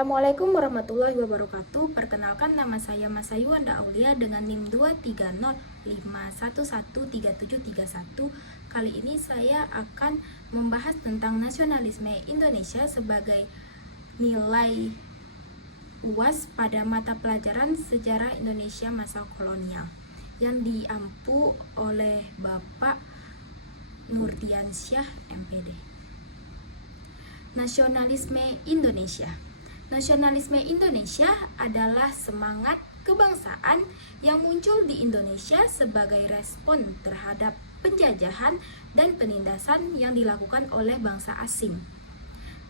Assalamualaikum warahmatullahi wabarakatuh. Perkenalkan, nama saya Masayu Wanda Aulia dengan NIM 23051113731. Kali ini saya akan membahas tentang nasionalisme Indonesia sebagai nilai UAS pada mata pelajaran sejarah Indonesia masa kolonial yang diampu oleh Bapak Nurdiansyah MPD. Nasionalisme Indonesia. Nasionalisme Indonesia adalah semangat kebangsaan yang muncul di Indonesia sebagai respon terhadap penjajahan dan penindasan yang dilakukan oleh bangsa asing.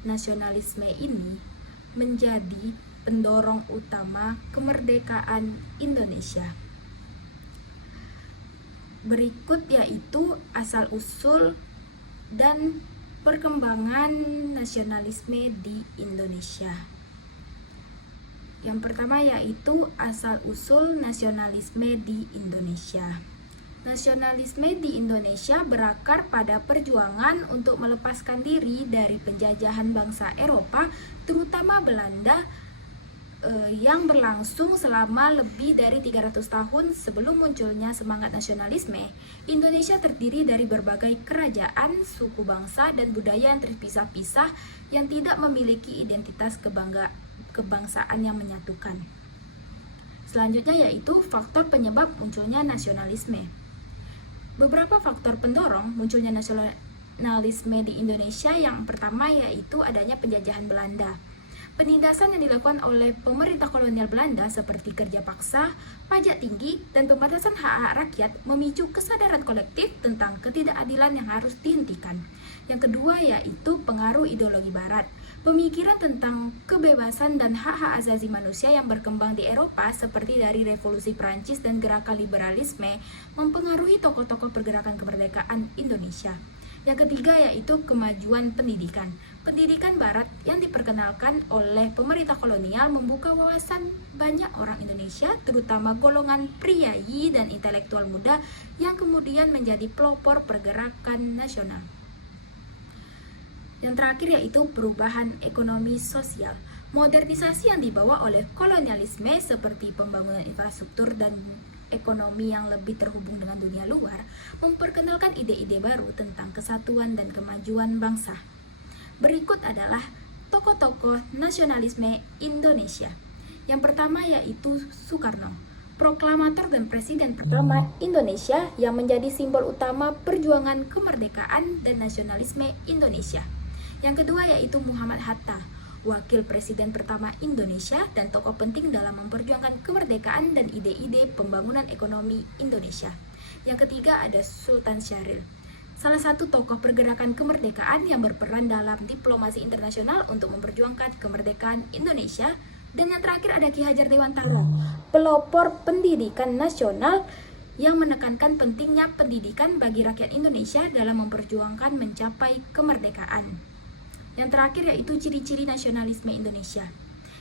Nasionalisme ini menjadi pendorong utama kemerdekaan Indonesia. Berikut yaitu asal-usul dan perkembangan nasionalisme di Indonesia. Yang pertama yaitu asal-usul nasionalisme di Indonesia. Nasionalisme di Indonesia berakar pada perjuangan untuk melepaskan diri dari penjajahan bangsa Eropa, terutama Belanda, yang berlangsung selama lebih dari 300 tahun. Sebelum munculnya semangat nasionalisme, Indonesia terdiri dari berbagai kerajaan, suku bangsa, dan budaya yang terpisah-pisah yang tidak memiliki identitas kebangsaan yang menyatukan. Selanjutnya yaitu faktor penyebab munculnya nasionalisme. Beberapa faktor pendorong munculnya nasionalisme di Indonesia. Yang pertama yaitu adanya penjajahan Belanda. Penindasan yang dilakukan oleh pemerintah kolonial Belanda seperti kerja paksa, pajak tinggi, dan pembatasan hak-hak rakyat memicu kesadaran kolektif tentang ketidakadilan yang harus dihentikan. Yang kedua yaitu pengaruh ideologi Barat. Pemikiran tentang kebebasan dan hak-hak asasi manusia yang berkembang di Eropa seperti dari Revolusi Prancis dan gerakan liberalisme mempengaruhi tokoh-tokoh pergerakan kemerdekaan Indonesia. Yang ketiga yaitu kemajuan pendidikan. Pendidikan Barat yang diperkenalkan oleh pemerintah kolonial membuka wawasan banyak orang Indonesia, terutama golongan priayi dan intelektual muda yang kemudian menjadi pelopor pergerakan nasional. Yang terakhir yaitu perubahan ekonomi sosial. Modernisasi yang dibawa oleh kolonialisme seperti pembangunan infrastruktur dan ekonomi yang lebih terhubung dengan dunia luar memperkenalkan ide-ide baru tentang kesatuan dan kemajuan bangsa. Berikut adalah tokoh-tokoh nasionalisme Indonesia. Yang pertama yaitu Soekarno, proklamator dan presiden pertama Indonesia yang menjadi simbol utama perjuangan kemerdekaan dan nasionalisme Indonesia. Yang kedua yaitu Muhammad Hatta, wakil presiden pertama Indonesia dan tokoh penting dalam memperjuangkan kemerdekaan dan ide-ide pembangunan ekonomi Indonesia. Yang ketiga ada Sultan Syaril, salah satu tokoh pergerakan kemerdekaan yang berperan dalam diplomasi internasional untuk memperjuangkan kemerdekaan Indonesia. Dan yang terakhir ada Ki Hajar Dewantara, pelopor pendidikan nasional yang menekankan pentingnya pendidikan bagi rakyat Indonesia dalam memperjuangkan mencapai kemerdekaan. Yang terakhir yaitu ciri-ciri nasionalisme Indonesia.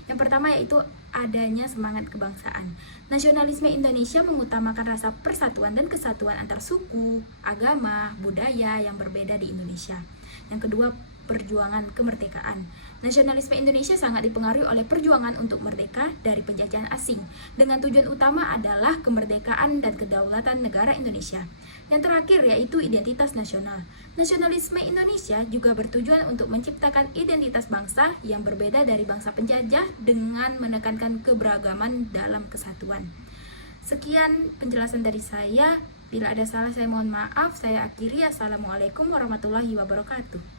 Yang pertama yaitu adanya semangat kebangsaan. Nasionalisme Indonesia mengutamakan rasa persatuan dan kesatuan antar suku, agama, budaya yang berbeda di Indonesia. Yang kedua, perjuangan kemerdekaan. Nasionalisme Indonesia sangat dipengaruhi oleh perjuangan untuk merdeka dari penjajahan asing, dengan tujuan utama adalah kemerdekaan dan kedaulatan negara Indonesia. Yang terakhir yaitu identitas nasional. Nasionalisme Indonesia juga bertujuan untuk menciptakan identitas bangsa yang berbeda dari bangsa penjajah dengan menekankan keberagaman dalam kesatuan. Sekian penjelasan dari saya. Bila ada salah saya mohon maaf. Saya akhiri. Assalamualaikum warahmatullahi wabarakatuh.